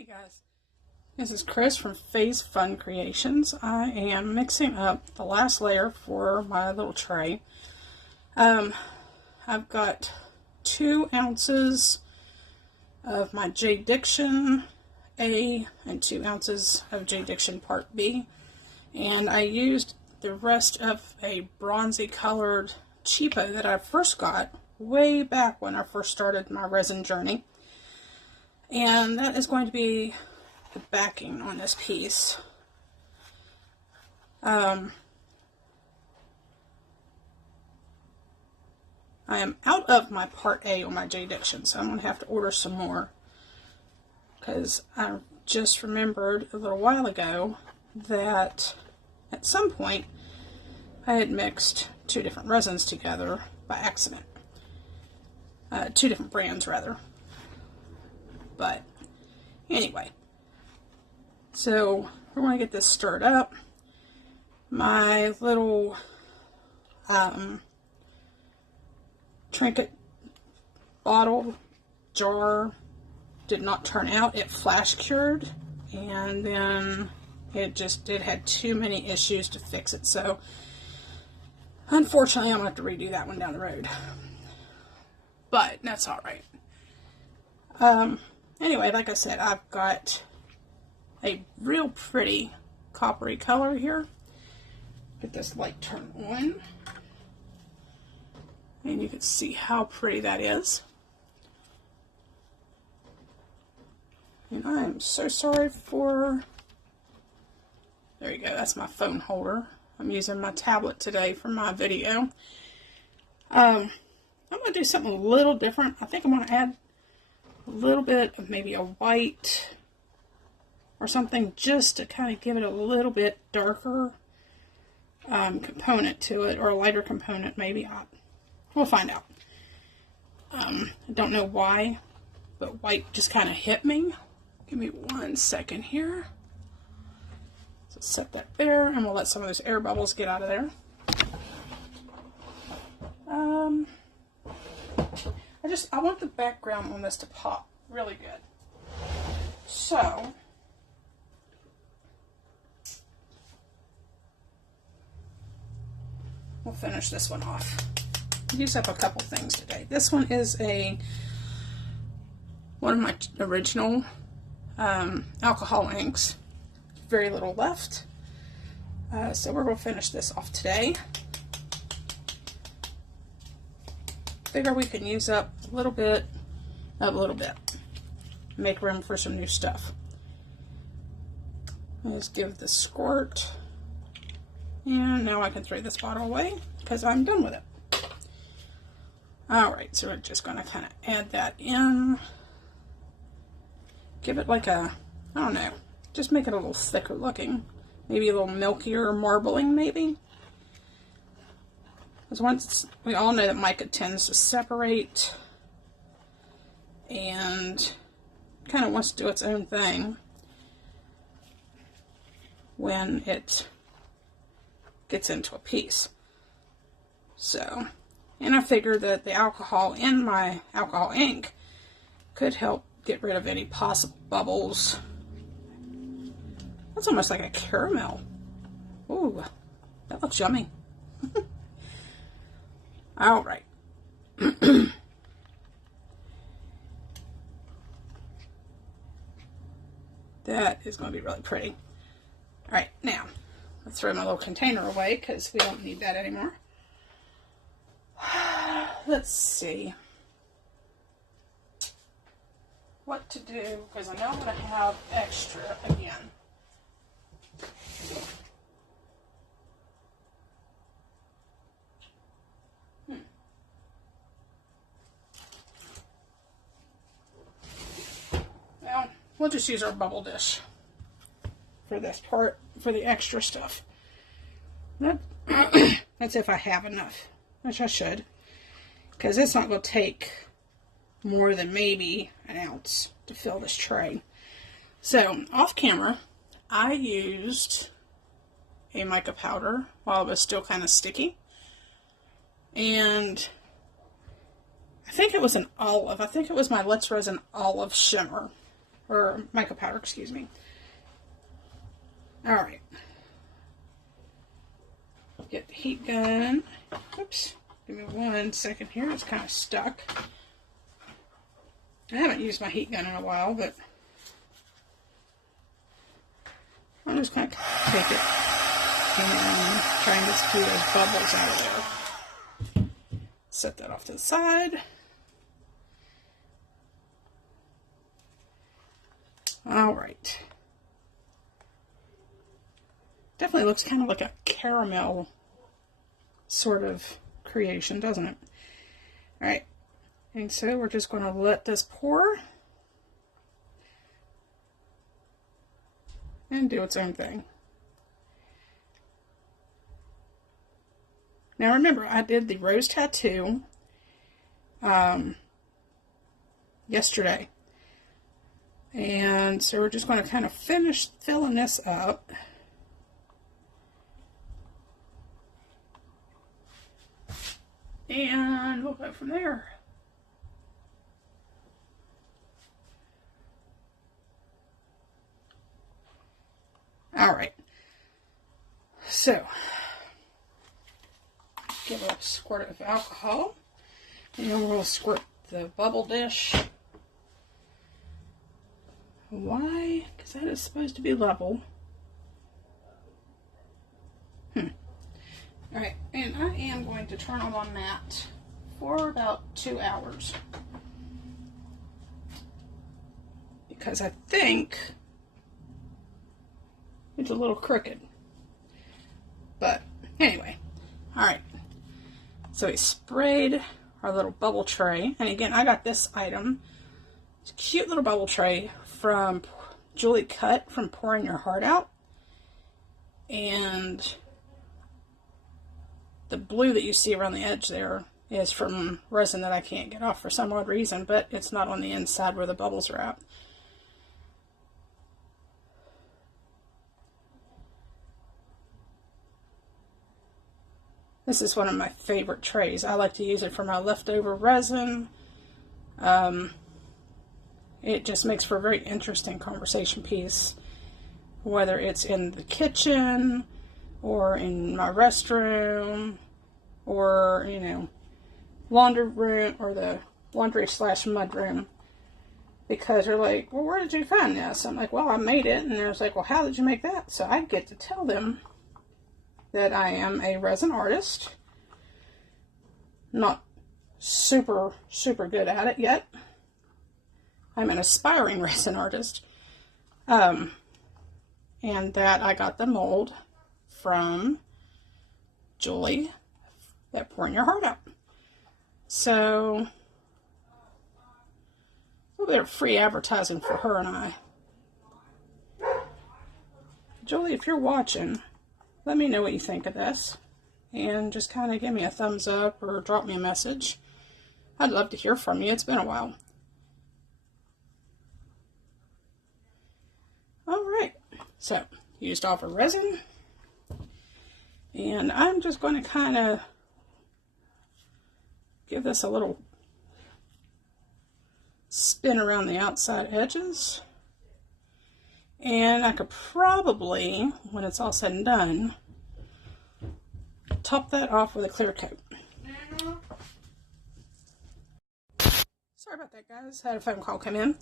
Hey guys, this is Chris from Phase Fun Creations. I am mixing up the last layer for my little tray. I've got 2 ounces of my Jade Diction A and 2 ounces of Jade Diction Part B, and I used the rest of a bronzy colored cheapo that I first got way back when I first started my resin journey. And that is going to be the backing on this piece. I am out of my Part A on my Jade Diction, so I'm going to have to order some more. Because I just remembered a little while ago that at some point I had mixed 2 different resins together by accident. 2 different brands, rather. But anyway, so we're going to get this stirred up. My little trinket bottle jar did not turn out. It flash cured, and then it had too many issues to fix it. So unfortunately, I'm going to have to redo that one down the road. But that's all right. Anyway, like I said, I've got a real pretty coppery color here. Get this light turned on, and you can see how pretty that is. And I'm so sorry for, there you go, that's my phone holder. I'm using my tablet today for my video. I'm going to do something a little different. I think I'm going to add a little bit of maybe a white or something just to kind of give it a little bit darker component to it, or a lighter component maybe. We'll find out. I don't know why, but white just kind of hit me. Give me 1 second here. So set that there, and we'll let some of those air bubbles get out of there. I want the background on this to pop really good. So, we'll finish this one off. Use up a couple things today. This one is one of my original alcohol inks. Very little left. So we're going to finish this off today. Figure we can use up a little bit. Make room for some new stuff. Let's give the squirt. And now I can throw this bottle away because I'm done with it. Alright, so we're just going to kind of add that in. Give it like a, I don't know, just make it a little thicker looking. Maybe a little milkier, marbling maybe. Because once, we all know that mica tends to separate and kind of wants to do its own thing when it gets into a piece. So, and I figured that the alcohol in my alcohol ink could help get rid of any possible bubbles. That's almost like a caramel. Ooh, that looks yummy. All right. That is going to be really pretty. All right, now let's throw my little container away because we don't need that anymore. Let's see what to do, because I know I'm going to have extra again. Well, we'll just use our bubble dish for this part, for the extra stuff. That's if I have enough, which I should, because it's not going to take more than maybe an ounce to fill this tray. So, off camera, I used a mica powder while it was still kind of sticky. And I think it was an olive. I think it was my Let's Resin Olive Shimmer. or mica powder, excuse me. Alright. Get the heat gun. Oops. Give me 1 second here. It's kind of stuck. I haven't used my heat gun in a while, but I'm just going to take it and try and get a few of those bubbles out of there. Set that off to the side. Alright. Definitely looks kind of like a caramel sort of creation, doesn't it? Alright. And so we're just going to let this pour and do its own thing. Now remember, I did the rose tattoo yesterday. And so we're just going to kind of finish filling this up. And we'll go from there. Alright. So, give it a squirt of alcohol. And then we'll squirt the bubble dish. Why? Because that is supposed to be level. Alright, and I am going to turn on that for about 2 hours. Because I think it's a little crooked. But anyway, alright. So we sprayed our little bubble tray. And again, I got this item. It's a cute little bubble tray from Julie Cut from Pouring Your Heart Out. And the blue that you see around the edge there is from resin that I can't get off for some odd reason, but it's not on the inside where the bubbles are at. This is one of my favorite trays. I like to use it for my leftover resin. It just makes for a very interesting conversation piece, whether it's in the kitchen or in my restroom or, you know, laundry room or the laundry / mud room. Because they're like, well, where did you find this? I'm like, well, I made it. And they're like, well, how did you make that? So I get to tell them that I am a resin artist. Not super good at it yet. I'm an aspiring resin artist. And that I got the mold from Julie at Pouring Your Heart Out. So, a little bit of free advertising for her and I. Julie, if you're watching, let me know what you think of this. And just kind of give me a thumbs up or drop me a message. I'd love to hear from you. It's been a while. Alright, so used off of resin. And I'm just going to kind of give this a little spin around the outside edges. And I could probably, when it's all said and done, top that off with a clear coat. Sorry about that, guys. I had a phone call come in.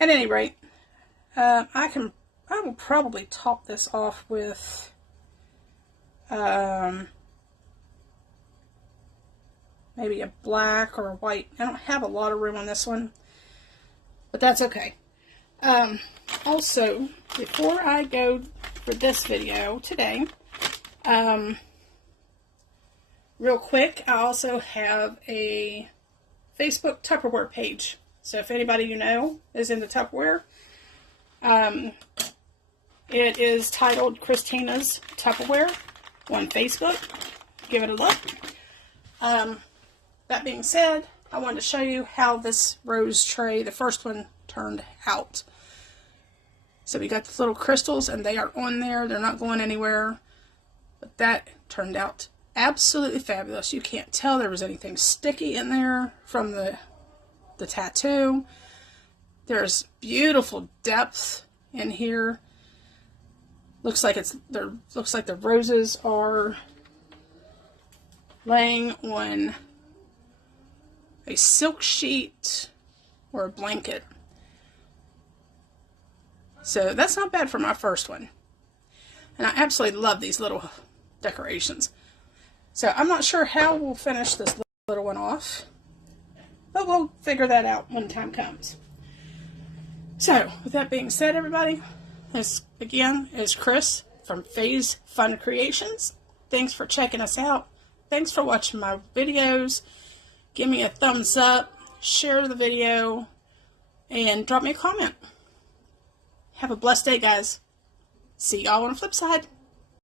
At any rate, I will probably top this off with maybe a black or a white. I don't have a lot of room on this one, but that's okay. Also, before I go for this video today, real quick, I also have a Facebook Tupperware page. So if anybody you know is into Tupperware, it is titled Christina's Tupperware on Facebook. Give it a look. That being said, I wanted to show you how this rose tray, the first one, turned out. So we got the little crystals and they are on there. They're not going anywhere. But that turned out absolutely fabulous. You can't tell there was anything sticky in there from the the tattoo. There's beautiful depth in here. Looks like the roses are laying on a silk sheet or a blanket. So that's not bad for my first one. And I absolutely love these little decorations. So I'm not sure how we'll finish this little one off, but we'll figure that out when time comes. So with that being said, everybody, this again is Chris from Phase Fun Creations. Thanks for checking us out. Thanks for watching my videos. Give me a thumbs up, share the video, and drop me a comment. Have a blessed day, guys. See y'all on the flip side.